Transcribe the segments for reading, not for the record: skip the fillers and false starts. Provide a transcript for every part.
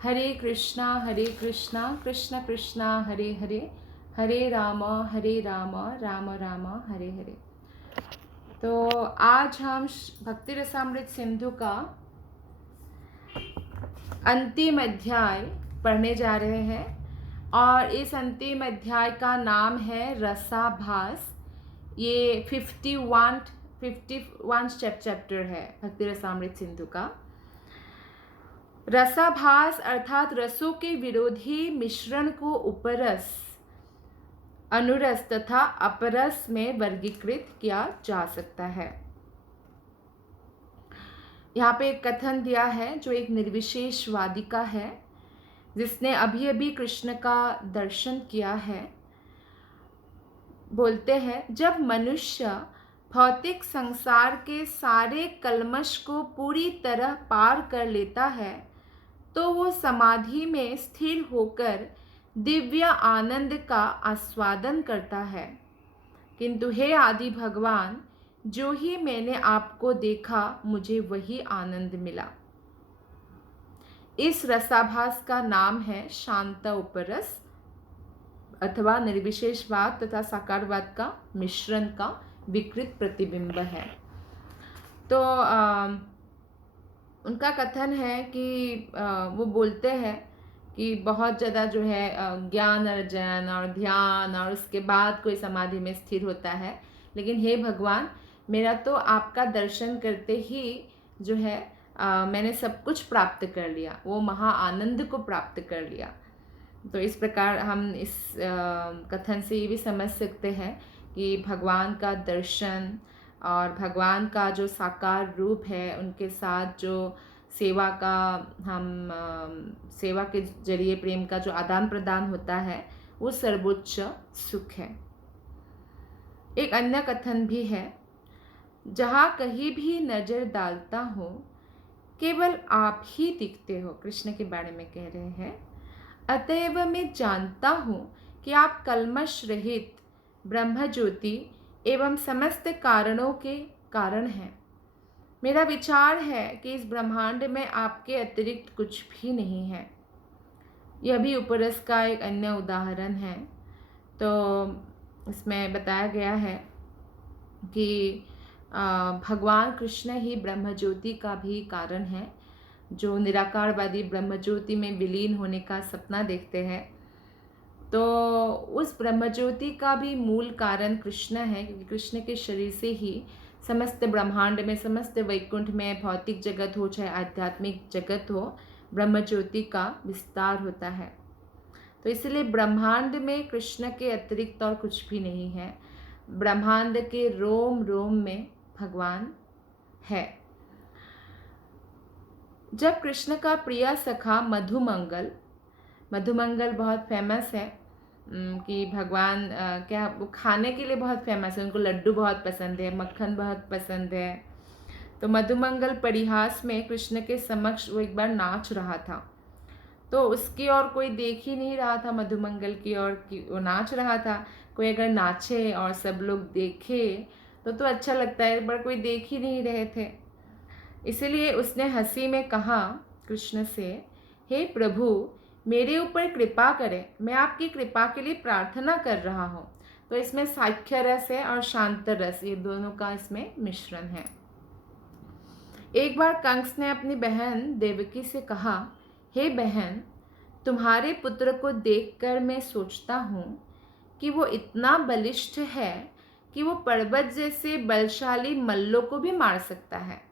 हरे कृष्णा कृष्ण कृष्णा हरे हरे, हरे राम राम राम हरे हरे। तो आज हम भक्ति रसामृत सिंधु का अंतिम अध्याय पढ़ने जा रहे हैं और इस अंतिम अध्याय का नाम है रसाभास। ये 51 चैप्टर है भक्ति रसामृत सिंधु का। रसाभास अर्थात रसों के विरोधी मिश्रण को उपरस, अनुरस तथा अपरस में वर्गीकृत किया जा सकता है। यहाँ पे एक कथन दिया है जो एक निर्विशेषवादी का है, जिसने अभी अभी कृष्ण का दर्शन किया है। बोलते हैं, जब मनुष्य भौतिक संसार के सारे कल्मश को पूरी तरह पार कर लेता है तो वो समाधि में स्थिर होकर दिव्य आनंद का आस्वादन करता है। किंतु हे आदि भगवान, जो ही मैंने आपको देखा मुझे वही आनंद मिला। इस रसाभास का नाम है शांत उपरस अथवा निर्विशेषवाद तथा साकारवाद का मिश्रण का विकृत प्रतिबिंब है। तो उनका कथन है कि वो बोलते हैं कि बहुत ज़्यादा जो है ज्ञान अर्जन और ध्यान और उसके बाद कोई समाधि में स्थिर होता है, लेकिन हे भगवान, मेरा तो आपका दर्शन करते ही जो है मैंने सब कुछ प्राप्त कर लिया, वो महा आनंद को प्राप्त कर लिया। तो इस प्रकार हम इस कथन से ये भी समझ सकते हैं कि भगवान का दर्शन और भगवान का जो साकार रूप है, उनके साथ जो सेवा का सेवा के जरिए प्रेम का जो आदान प्रदान होता है, वो सर्वोच्च सुख है। एक अन्य कथन भी है, जहाँ कहीं भी नजर डालता हूँ केवल आप ही दिखते हो। कृष्ण के बारे में कह रहे हैं, अतएव मैं जानता हूँ कि आप कल्मश रहित ब्रह्म ज्योति एवं समस्त कारणों के कारण हैं। मेरा विचार है कि इस ब्रह्मांड में आपके अतिरिक्त कुछ भी नहीं है। यह भी उपरस का एक अन्य उदाहरण है। तो इसमें बताया गया है कि भगवान कृष्ण ही ब्रह्म ज्योति का भी कारण है, जो निराकारवादी ब्रह्म ज्योति में विलीन होने का सपना देखते हैं। तो उस ब्रह्म ज्योति का भी मूल कारण कृष्ण है, क्योंकि कृष्ण के शरीर से ही समस्त ब्रह्मांड में, समस्त वैकुंठ में, भौतिक जगत हो चाहे आध्यात्मिक जगत हो, ब्रह्म ज्योति का विस्तार होता है। तो इसलिए ब्रह्मांड में कृष्ण के अतिरिक्त और कुछ भी नहीं है। ब्रह्मांड के रोम रोम में भगवान है। जब कृष्ण का प्रिय सखा मधुमंगल बहुत फेमस है कि भगवान क्या वो खाने के लिए बहुत फेमस है, उनको लड्डू बहुत पसंद है, मक्खन बहुत पसंद है। तो मधुमंगल परिहास में कृष्ण के समक्ष वो एक बार नाच रहा था। तो उसकी ओर कोई देख ही नहीं रहा था, मधुमंगल की ओर कि वो नाच रहा था। कोई अगर नाचे और सब लोग देखे तो अच्छा लगता है, पर कोई देख ही नहीं रहे थे। इसलिए उसने हंसी में कहा कृष्ण से, हे प्रभु, मेरे ऊपर कृपा करें, मैं आपकी कृपा के लिए प्रार्थना कर रहा हूँ। तो इसमें साख्य रस है और शांत रस, ये दोनों का इसमें मिश्रण है। एक बार कंस ने अपनी बहन देवकी से कहा, हे बहन, तुम्हारे पुत्र को देखकर मैं सोचता हूँ कि वो इतना बलिष्ठ है कि वो पर्वत जैसे बलशाली मल्लों को भी मार सकता है।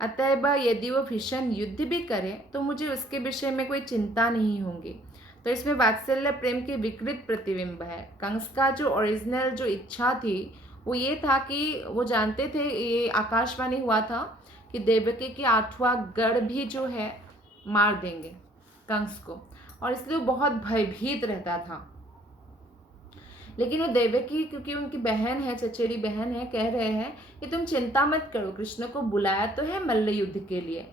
अतएव यदि वो भीषण युद्ध भी करे तो मुझे उसके विषय में कोई चिंता नहीं होगी। तो इसमें वात्सल्य प्रेम के विकृत प्रतिबिंब है। कंस का जो ओरिजिनल जो इच्छा थी वो ये था कि वो जानते थे, ये आकाशवाणी हुआ था कि देवकी के 8वां गढ़ भी जो है मार देंगे कंस को, और इसलिए वो बहुत भयभीत रहता था। लेकिन वो देवकी, क्योंकि उनकी बहन है, चचेरी बहन है, कह रहे हैं कि तुम चिंता मत करो, कृष्ण को बुलाया तो है मल्ल युद्ध के लिए,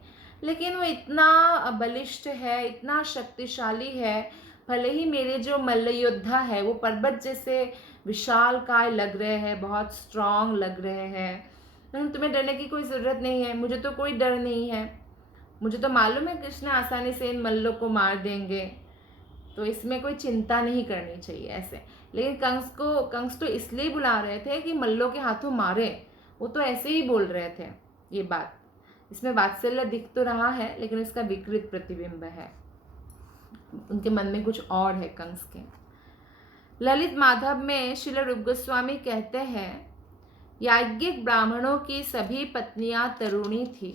लेकिन वो इतना बलिष्ठ है, इतना शक्तिशाली है, भले ही मेरे जो मल्ल योद्धा है वो पर्वत जैसे विशालकाय लग रहे हैं, बहुत स्ट्रांग लग रहे हैं, तुम्हें डरने की कोई ज़रूरत नहीं है, मुझे तो कोई डर नहीं है। मुझे तो मालूम है कृष्ण आसानी से इन मल्लों को मार देंगे, तो इसमें कोई चिंता नहीं करनी चाहिए ऐसे। लेकिन कंस तो इसलिए बुला रहे थे कि मल्लों के हाथों मारे, वो तो ऐसे ही बोल रहे थे ये बात। इसमें वात्सल्य दिख तो रहा है, लेकिन इसका विकृत प्रतिबिंब है, उनके मन में कुछ और है कंस के। ललित माधव में श्रील रूप गोस्वामी कहते हैं, याज्ञिक ब्राह्मणों की सभी पत्नियां तरुणी थी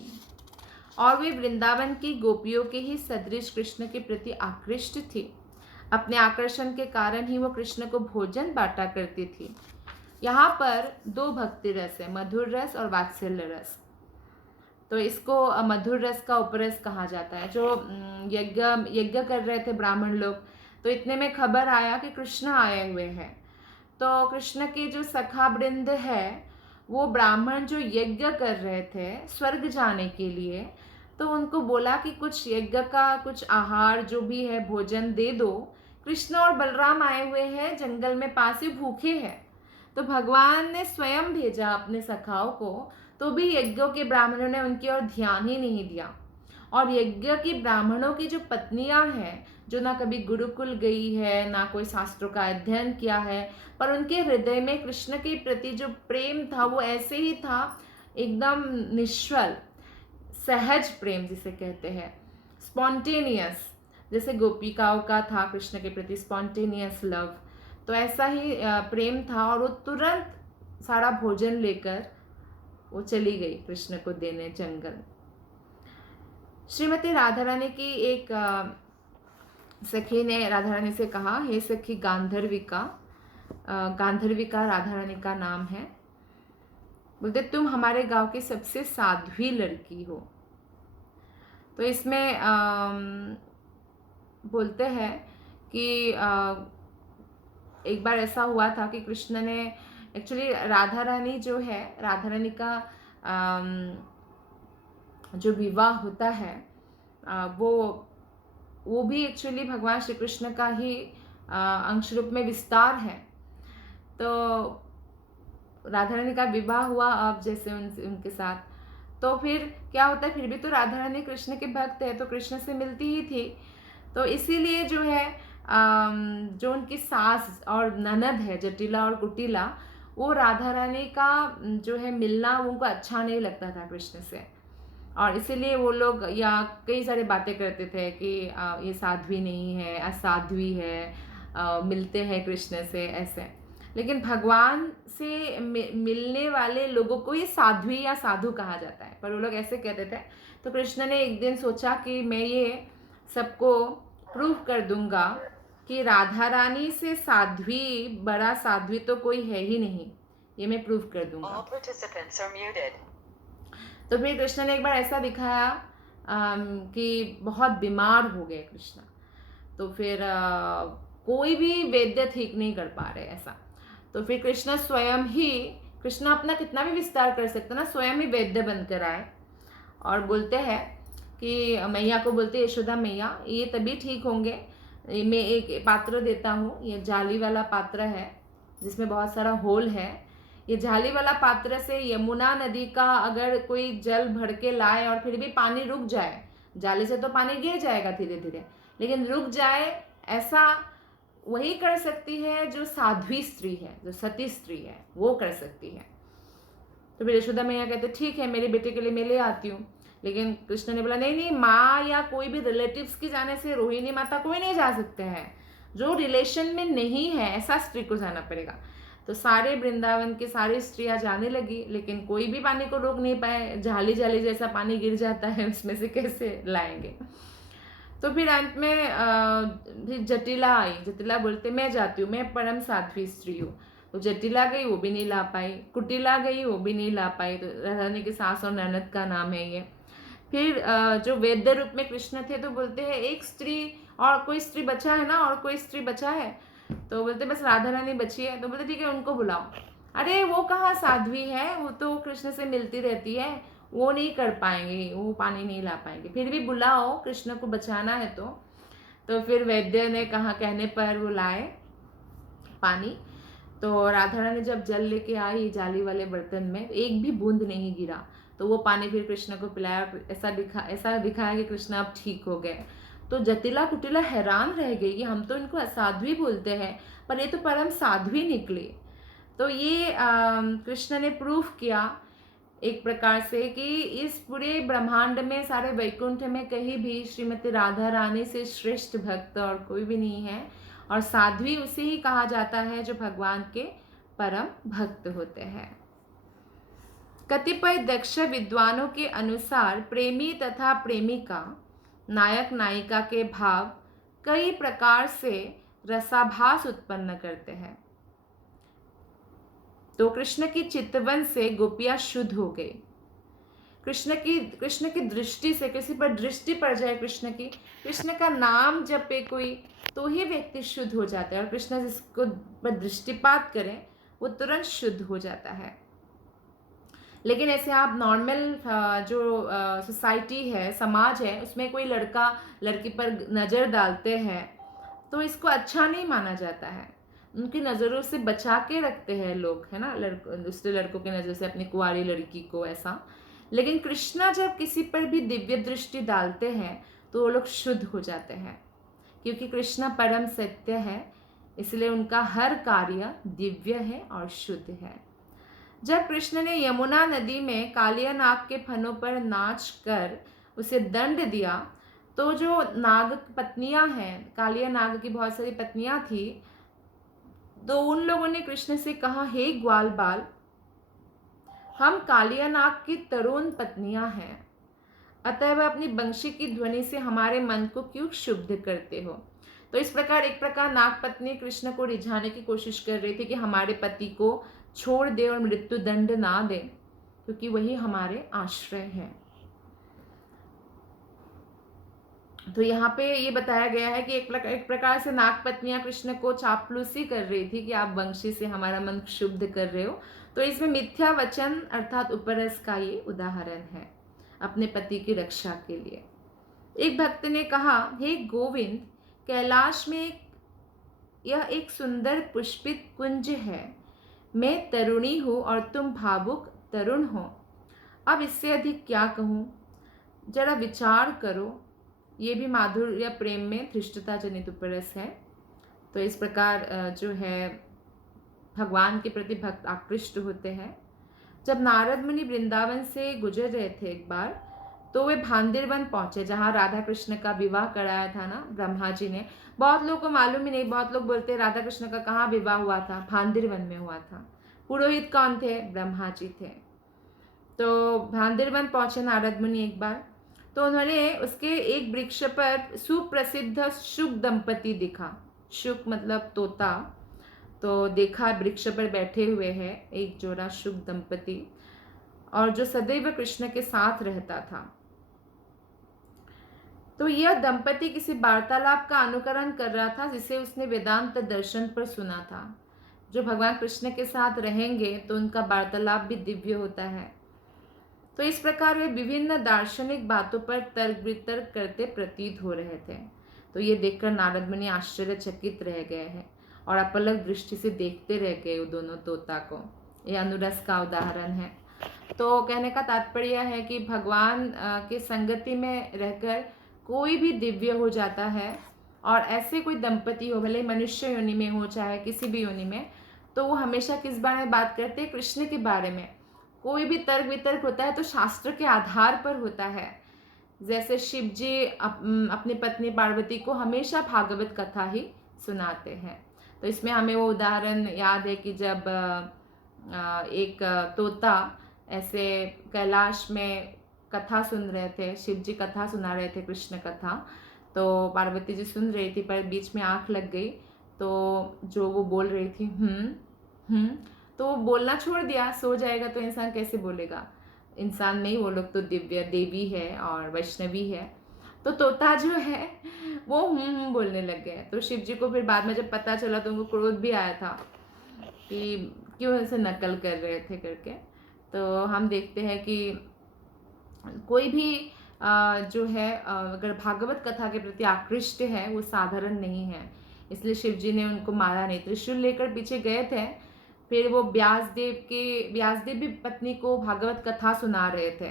और वे वृंदावन की गोपियों के ही सदृश कृष्ण के प्रति आकृष्ट थी। अपने आकर्षण के कारण ही वो कृष्ण को भोजन बांटा करती थी। यहाँ पर दो भक्ति रस है, मधुर रस और वात्सल्य रस। तो इसको मधुर रस का उपरस कहा जाता है। जो यज्ञ कर रहे थे ब्राह्मण लोग, तो इतने में खबर आया कि कृष्ण आए हुए हैं। तो कृष्ण के जो सखा वृंद है, वो ब्राह्मण जो यज्ञ कर रहे थे स्वर्ग जाने के लिए, तो उनको बोला कि कुछ यज्ञ का कुछ आहार जो भी है भोजन दे दो, कृष्ण और बलराम आए हुए हैं, जंगल में पास ही भूखे हैं। तो भगवान ने स्वयं भेजा अपने सखाओं को, तो भी यज्ञों के ब्राह्मणों ने उनकी ओर ध्यान ही नहीं दिया। और यज्ञ की ब्राह्मणों की जो पत्नियां हैं, जो ना कभी गुरुकुल गई है, ना कोई शास्त्रों का अध्ययन किया है, पर उनके हृदय में कृष्ण के प्रति जो प्रेम था वो ऐसे ही था, एकदम निश्चल सहज प्रेम जिसे कहते हैं, स्पॉन्टेनियस, जैसे गोपिकाओं का था कृष्ण के प्रति स्पॉन्टेनियस लव, तो ऐसा ही प्रेम था। और वो तुरंत सारा भोजन लेकर वो चली गई कृष्ण को देने जंगल। श्रीमती राधा रानी की एक सखी ने राधा रानी से कहा, हे सखी गांधर्विका, गांधर्विका राधा रानी का नाम है, बोलते तुम हमारे गांव की सबसे साध्वी लड़की हो। तो इसमें बोलते हैं कि एक बार ऐसा हुआ था कि कृष्ण ने एक्चुअली राधा रानी जो है, राधा रानी का जो विवाह होता है वो भी एक्चुअली भगवान श्री कृष्ण का ही अंश रूप में विस्तार है। तो राधा रानी का विवाह हुआ अब जैसे उनके साथ, तो फिर क्या होता है, फिर भी तो राधा रानी कृष्ण के भक्त है, तो कृष्ण से मिलती ही थी। तो इसीलिए जो है जो उनकी सास और ननद है जटिला और कुटिला, वो राधा रानी का जो है मिलना उनको अच्छा नहीं लगता था कृष्ण से, और इसीलिए वो लोग या कई सारे बातें करते थे कि ये साध्वी नहीं है, असाध्वी है, मिलते हैं कृष्ण से ऐसे। लेकिन भगवान से मिलने वाले लोगों को ये साध्वी या साधु कहा जाता है, पर वो लोग ऐसे कहते थे। तो कृष्ण ने एक दिन सोचा कि मैं ये सबको प्रूव कर दूंगा कि राधा रानी से साध्वी बड़ा साध्वी तो कोई है ही नहीं, ये मैं प्रूव कर दूंगा। तो फिर कृष्ण ने एक बार ऐसा दिखाया कि बहुत बीमार हो गए कृष्ण, तो फिर कोई भी वैद्य ठीक नहीं कर पा रहे ऐसा। तो फिर कृष्ण स्वयं ही, कृष्ण अपना कितना भी विस्तार कर सकते ना, स्वयं ही वैद्य बनकर आए और बोलते हैं कि मैया को बोलते, यशोदा मैया ये तभी ठीक होंगे, मैं एक पात्र देता हूँ, ये जाली वाला पात्र है जिसमें बहुत सारा होल है, ये जाली वाला पात्र से यमुना नदी का अगर कोई जल भर के लाए और फिर भी पानी रुक जाए, जाली से तो पानी गिर जाएगा धीरे धीरे, लेकिन रुक जाए, ऐसा वही कर सकती है जो साध्वी स्त्री है, जो सती स्त्री है, वो कर सकती है। तो फिर यशोदा मैया कहते ठीक है, मेरे बेटे के लिए मैं ले आती हूँ। लेकिन कृष्ण ने बोला नहीं, माँ या कोई भी रिलेटिव्स के जाने से रोहिणी माता कोई नहीं जा सकते हैं, जो रिलेशन में नहीं है ऐसा स्त्री को जाना पड़ेगा। तो सारे वृंदावन के सारी स्त्रियां जाने लगी, लेकिन कोई भी पानी को रोक नहीं पाए, जाली जाली जैसा पानी गिर जाता है, उसमें से कैसे लाएंगे। तो फिर अंत में जटिला आई, जटिला बोलते मैं जाती हूँ, मैं परम साध्वी स्त्री हूँ। तो जटिला गई, वो भी नहीं ला पाई, कुटिला गई, वो भी नहीं ला पाई। तो राधारानी की सास और ननद का नाम है ये। फिर जो वैद्य रूप में कृष्ण थे, तो बोलते हैं एक स्त्री और कोई स्त्री बचा है ना, और कोई स्त्री बचा है, तो बोलते बस राधा रानी बची है। तो बोलते ठीक है, उनको बुलाओ। अरे वो कहाँ साध्वी है, वो तो कृष्ण से मिलती रहती है, वो नहीं कर पाएंगे, वो पानी नहीं ला पाएंगे, फिर भी बुलाओ, कृष्ण को बचाना है। तो फिर वैद्य ने कहा, कहने पर वो लाए पानी। तो राधा रानी जब जल लेके आई जाली वाले बर्तन में, एक भी बूंद नहीं गिरा, तो वो पानी फिर कृष्ण को पिलाया, ऐसा दिखाया कि कृष्ण अब ठीक हो गए। तो जटिला कुटिला हैरान रह गई कि हम तो इनको असाध्वी बोलते हैं, पर ये तो परम साध्वी निकली। तो ये कृष्ण ने प्रूफ किया एक प्रकार से कि इस पूरे ब्रह्मांड में, सारे वैकुंठ में कहीं भी श्रीमती राधा रानी से श्रेष्ठ भक्त और कोई भी नहीं है, और साध्वी उसे ही कहा जाता है जो भगवान के परम भक्त होते हैं। कतिपय दक्ष विद्वानों के अनुसार प्रेमी तथा प्रेमिका, नायक नायिका के भाव कई प्रकार से रसाभास उत्पन्न करते हैं। तो कृष्ण की चितवन से गोपियां शुद्ध हो गई। कृष्ण की दृष्टि से, किसी पर दृष्टि पड़ जाए कृष्ण की, कृष्ण का नाम जपे कोई, तो ही व्यक्ति शुद्ध हो जाता है। और कृष्ण जिसको पर दृष्टिपात करें वो तुरंत शुद्ध हो जाता है। लेकिन ऐसे आप नॉर्मल जो सोसाइटी है, समाज है, उसमें कोई लड़का लड़की पर नज़र डालते हैं तो इसको अच्छा नहीं माना जाता है। उनकी नज़रों से बचा के रखते हैं लोग, है ना, दूसरे लड़कों की नज़र से अपनी कुंवारी लड़की को, ऐसा। लेकिन कृष्णा जब किसी पर भी दिव्य दृष्टि डालते हैं तो वो लोग शुद्ध हो जाते हैं, क्योंकि कृष्णा परम सत्य है, इसलिए उनका हर कार्य दिव्य है और शुद्ध है। जब कृष्ण ने यमुना नदी में कालिया नाग के फनों पर नाच कर उसे दंड दिया, तो जो नाग पत्नियां हैं, कालिया नाग की बहुत सारी पत्नियां थी, तो उन लोगों ने कृष्ण से कहा, हे ग्वाल बाल, हम कालिया नाग की तरुण पत्नियां हैं, अतएव अपनी बंशी की ध्वनि से हमारे मन को क्यों क्षुब्ध करते हो। तो इस प्रकार एक प्रकार नाग पत्नी कृष्ण को रिझाने की कोशिश कर रही थी कि हमारे पति को छोड़ दे और मृत्यु दंड ना दे, क्योंकि वही हमारे आश्रय है। तो यहाँ पे ये बताया गया है कि एक प्रकार से नाग पत्नियां कृष्ण को चापलूसी कर रही थी कि आप वंशी से हमारा मन क्षुब्ध कर रहे हो। तो इसमें मिथ्या वचन अर्थात उपरस का ये उदाहरण है अपने पति की रक्षा के लिए। एक भक्त ने कहा, हे गोविंद, कैलाश में यह एक सुंदर पुष्पित कुंज है, मैं तरुणी हूँ और तुम भावुक तरुण हो, अब इससे अधिक क्या कहूँ, जरा विचार करो। ये भी माधुर्य प्रेम में धृष्टता जनित उपरस है। तो इस प्रकार जो है भगवान के प्रति भक्त आकृष्ट होते हैं। जब नारद मुनि वृंदावन से गुजर रहे थे एक बार, तो वे भांदिरवन पहुंचे, जहाँ राधा कृष्ण का विवाह कराया था ना ब्रह्मा जी ने। बहुत लोगों को मालूम ही नहीं, बहुत लोग बोलते राधा कृष्ण का कहाँ विवाह हुआ था, भांदिरवन में हुआ था। पुरोहित कौन थे? ब्रह्मा जी थे। तो भांदिरवन पहुंचे नारद मुनि एक बार, तो उन्होंने उसके एक वृक्ष पर सुप्रसिद्ध शुक दंपति दिखा। शुक मतलब तोता। तो देखा वृक्ष पर बैठे हुए हैं एक जोड़ा शुक दंपति, और जो सदैव कृष्ण के साथ रहता था। तो यह दंपति किसी वार्तालाप का अनुकरण कर रहा था जिसे उसने वेदांत दर्शन पर सुना था। जो भगवान कृष्ण के साथ रहेंगे तो उनका वार्तालाप भी दिव्य होता है। तो इस प्रकार वे विभिन्न दार्शनिक बातों पर तर्क वितर्क करते प्रतीत हो रहे थे। तो ये देखकर नारद मुनि आश्चर्यचकित रह गए हैं और अपलक दृष्टि से देखते रह गए वो दोनों तोता को। ये अनुरस का उदाहरण है। तो कहने का तात्पर्य है कि भगवान के संगति में रहकर कोई भी दिव्य हो जाता है, और ऐसे कोई दंपति हो, भले मनुष्य योनि में हो चाहे किसी भी योनि में, तो वो हमेशा किस बारे में बात करते हैं? कृष्ण के बारे में। कोई भी तर्क वितर्क होता है तो शास्त्र के आधार पर होता है। जैसे शिव जी अपनी पत्नी पार्वती को हमेशा भागवत कथा ही सुनाते हैं। तो इसमें हमें वो उदाहरण याद है कि जब एक तोता ऐसे कैलाश में कथा सुन रहे थे, शिव जी कथा सुना रहे थे, कृष्ण कथा, तो पार्वती जी सुन रही थी, पर बीच में आँख लग गई। तो जो वो बोल रही थी तो वो बोलना छोड़ दिया। सो जाएगा तो इंसान कैसे बोलेगा? इंसान नहीं, वो लोग तो दिव्य देवी है और वैष्णवी है। तो तोता जो है वो बोलने लग गए। तो शिव जी को फिर बाद में जब पता चला तो उनको क्रोध भी आया था कि क्यों ऐसे नकल कर रहे थे करके। तो हम देखते हैं कि कोई भी जो है अगर भागवत कथा के प्रति आकृष्ट है वो साधारण नहीं है, इसलिए शिव जी ने उनको मारा नहीं। त्रिशूल लेकर पीछे गए थे फिर वो व्यासदेव भी पत्नी को भागवत कथा सुना रहे थे,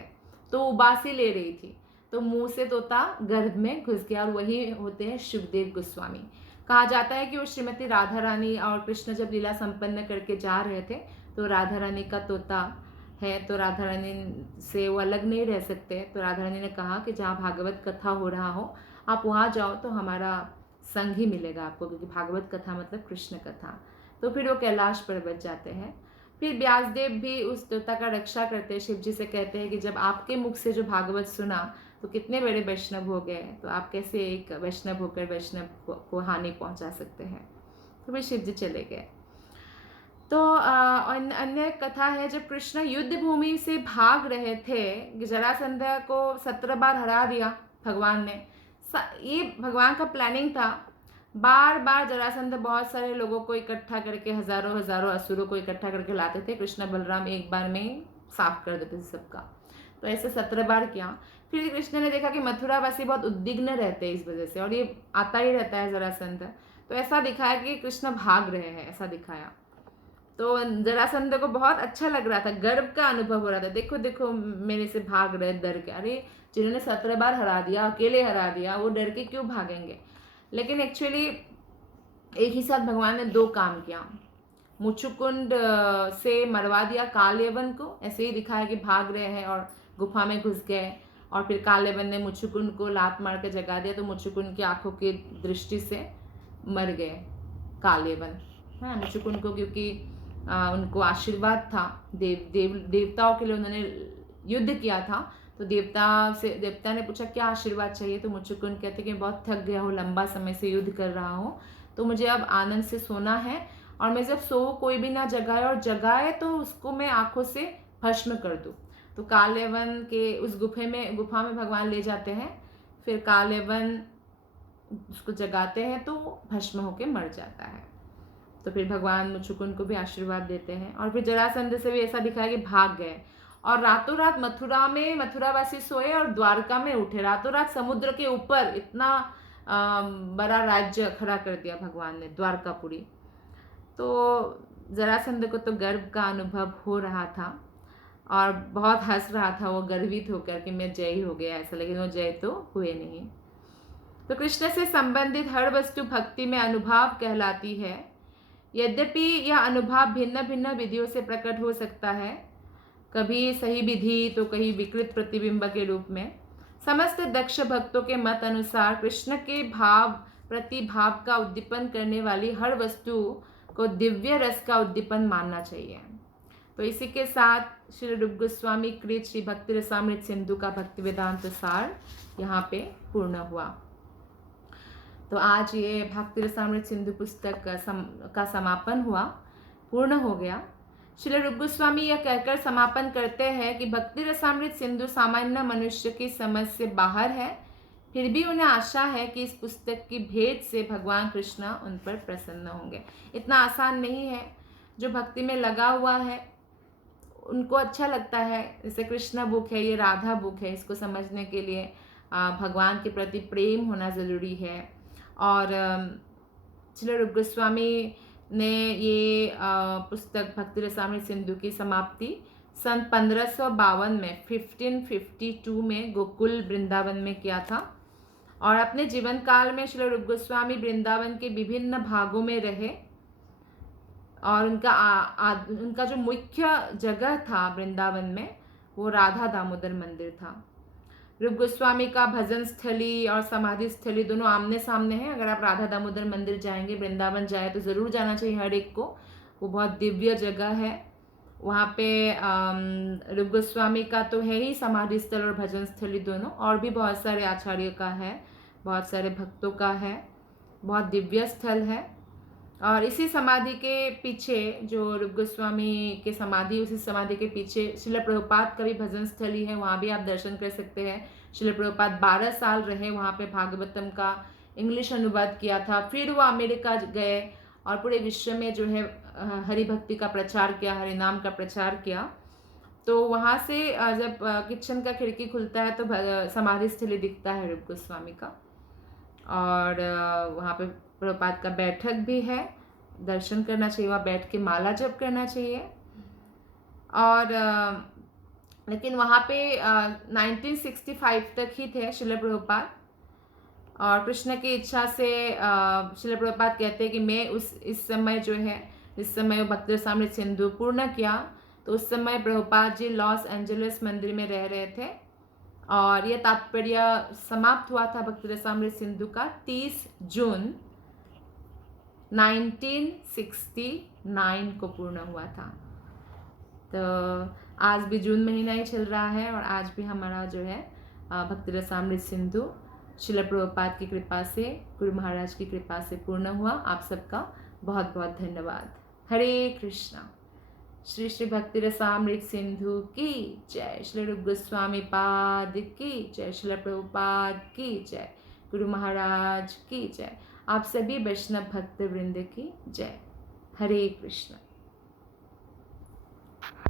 तो उबासी ले रही थी, तो मुंह से तोता गर्भ में घुस गया, और वही होते हैं सुखदेव गोस्वामी। कहा जाता है कि वो श्रीमती राधा रानी और कृष्ण जब लीला संपन्न करके जा रहे थे, तो राधा रानी का तोता है, तो राधा रानी से वो अलग नहीं रह सकते, तो राधा रानी ने कहा कि जहाँ भागवत कथा हो रहा हो आप वहाँ जाओ तो हमारा संग ही मिलेगा आपको, क्योंकि भागवत कथा मतलब कृष्ण कथा। तो फिर वो कैलाश पर्वत जाते हैं। फिर व्यासदेव भी उस तोता का रक्षा करते हैं, शिव जी से कहते हैं कि जब आपके मुख से जो भागवत सुना तो कितने बड़े वैष्णव हो गए, तो आप कैसे एक वैष्णव होकर वैष्णव को हानि पहुंचा सकते हैं। तो फिर शिव जी चले गए। तो अन्य कथा है, जब कृष्ण युद्ध भूमि से भाग रहे थे, जरासंध को 17 बार हरा दिया भगवान ने। ये भगवान का प्लानिंग था। बार बार जरासंध बहुत सारे लोगों को इकट्ठा करके, हजारों हजारों असुरों को इकट्ठा करके लाते थे, कृष्ण बलराम एक बार में ही साफ कर देते थे सबका। तो ऐसे 17 बार किया। फिर कृष्ण ने देखा कि मथुरावासी बहुत उद्विग्न रहते हैं इस वजह से, और ये आता ही रहता है जरासंध, तो ऐसा दिखाया कि कृष्ण भाग रहे हैं, ऐसा दिखाया। तो जरासंध को बहुत अच्छा लग रहा था, गर्व का अनुभव हो रहा था, देखो देखो मेरे से भाग रहे डर के, अरे जिन्होंने 17 बार हरा दिया, अकेले हरा दिया, वो डर के क्यों भागेंगे। लेकिन एक्चुअली एक ही साथ भगवान ने 2 काम किया। मुचुकुंड से मरवा दिया कालयवन को, ऐसे ही दिखाया कि भाग रहे हैं और गुफा में घुस गए, और फिर कालयवन ने मुचुकुंड को लात मार के जगा दिया, तो मुचुकुंड की आंखों की दृष्टि से मर गए कालयवन, हाँ मुचुकुंड को, क्योंकि उनको आशीर्वाद था, देवताओं के लिए उन्होंने युद्ध किया था, तो देवता ने पूछा क्या आशीर्वाद चाहिए, तो मुचुकुंद कहते कि बहुत थक गया हूँ, लंबा समय से युद्ध कर रहा हूँ, तो मुझे अब आनंद से सोना है, और मैं जब सो कोई भी ना जगाए, और जगाए तो उसको मैं आंखों से भस्म कर दूँ। तो कालयवन के उस गुफा में भगवान ले जाते हैं, फिर कालयवन उसको जगाते हैं तो भस्म होके मर जाता है। तो फिर भगवान मुचुकुंद को भी आशीर्वाद देते हैं, और फिर जरासंध से भी ऐसा दिखाया कि भाग गए, और रातों रात मथुरावासी सोए और द्वारका में उठे, रातों रात समुद्र के ऊपर इतना बड़ा राज्य खड़ा कर दिया भगवान ने, द्वारकापुरी। तो जरासंध को तो गर्व का अनुभव हो रहा था, और बहुत हंस रहा था वो, गर्वित होकर कि मैं जय हो गया ऐसा, लेकिन वो जय तो हुए नहीं। तो कृष्ण से संबंधित हर वस्तु भक्ति में अनुभाव कहलाती है। यद्यपि यह अनुभाव भिन्न भिन्न विधियों से प्रकट हो सकता है, कभी सही विधि तो कहीं विकृत प्रतिबिंब के रूप में। समस्त दक्ष भक्तों के मत अनुसार कृष्ण के प्रतिभाव का उद्दीपन करने वाली हर वस्तु को दिव्य रस का उद्दीपन मानना चाहिए। तो इसी के साथ श्री रूप गोस्वामी कृत श्री भक्ति रसामृत सिंधु का भक्ति वेदांत सार यहाँ पे पूर्ण हुआ। तो आज ये भक्ति रसामृत सिंधु पुस्तक का समापन हुआ, पूर्ण हो गया। श्री रूप गोस्वामी यह कहकर समापन करते हैं कि भक्ति रसामृत सिंधु सामान्य मनुष्य की समझ से बाहर है, फिर भी उन्हें आशा है कि इस पुस्तक की भेंट से भगवान कृष्ण उन पर प्रसन्न होंगे। इतना आसान नहीं है, जो भक्ति में लगा हुआ है उनको अच्छा लगता है, जैसे कृष्ण बुक है, ये राधा बुक है, इसको समझने के लिए भगवान के प्रति प्रेम होना ज़रूरी है। और श्री रूप गोस्वामी ने ये पुस्तक भक्ति रसामृत सिंधु की समाप्ति सन 1552 में 1552 में गोकुल वृंदावन में किया था, और अपने जीवन काल में श्री रूप गोस्वामी वृंदावन के विभिन्न भागों में रहे, और उनका जो मुख्य जगह था वृंदावन में वो राधा दामोदर मंदिर था। रूप गोस्वामी का भजन स्थली और समाधि स्थली दोनों आमने सामने हैं। अगर आप राधा दामोदर मंदिर जाएंगे, वृंदावन जाए, तो ज़रूर जाना चाहिए हर एक को, वो बहुत दिव्य जगह है। वहाँ पे रूप गोस्वामी का तो है ही समाधि स्थल और भजन स्थली दोनों, और भी बहुत सारे आचार्य का है, बहुत सारे भक्तों का है, बहुत दिव्य स्थल है। और इसी समाधि के पीछे जो रूप गोस्वामी के समाधि, उसी समाधि के पीछे श्रील प्रभुपाद का भी भजन स्थली है, वहाँ भी आप दर्शन कर सकते हैं। श्रील प्रभुपाद 12 साल रहे वहाँ पे, भागवतम का इंग्लिश अनुवाद किया था, फिर वो अमेरिका गए और पूरे विश्व में जो है हरि भक्ति का प्रचार किया, हरि नाम का प्रचार किया। तो वहाँ से जब किचन का खिड़की खुलता है तो समाधि स्थली दिखता है रूप गोस्वामी का, और वहाँ पे प्रभुपाद का बैठक भी है, दर्शन करना चाहिए, वहाँ बैठ के माला जप करना चाहिए। और लेकिन वहाँ पे 1965 तक ही थे श्रील प्रभुपाद। और कृष्ण की इच्छा से श्रील प्रभुपाद कहते हैं कि मैं इस समय जो है, इस समय भक्ति रसामृत सिंधु पूर्ण किया, तो उस समय प्रभुपाद जी लॉस एंजलिस मंदिर में रह रहे थे और यह तात्पर्य समाप्त हुआ था भक्ति रसामृत सिंधु का 30 जून 1969 को पूर्ण हुआ था। तो आज भी जून महीना ही चल रहा है और आज भी हमारा जो है भक्ति रसामृत सिंधु श्रील प्रभुपाद की कृपा से, गुरु महाराज की कृपा से पूर्ण हुआ। आप सबका बहुत बहुत धन्यवाद। हरे कृष्णा। श्री श्री भक्ति रसामृत सिंधु की जय। श्री रूप गोस्वामी पाद की जय। श्रील प्रभुपाद की जय। गुरु महाराज की जय। आप सभी वैष्णव भक्त वृंद की जय। हरे कृष्णा।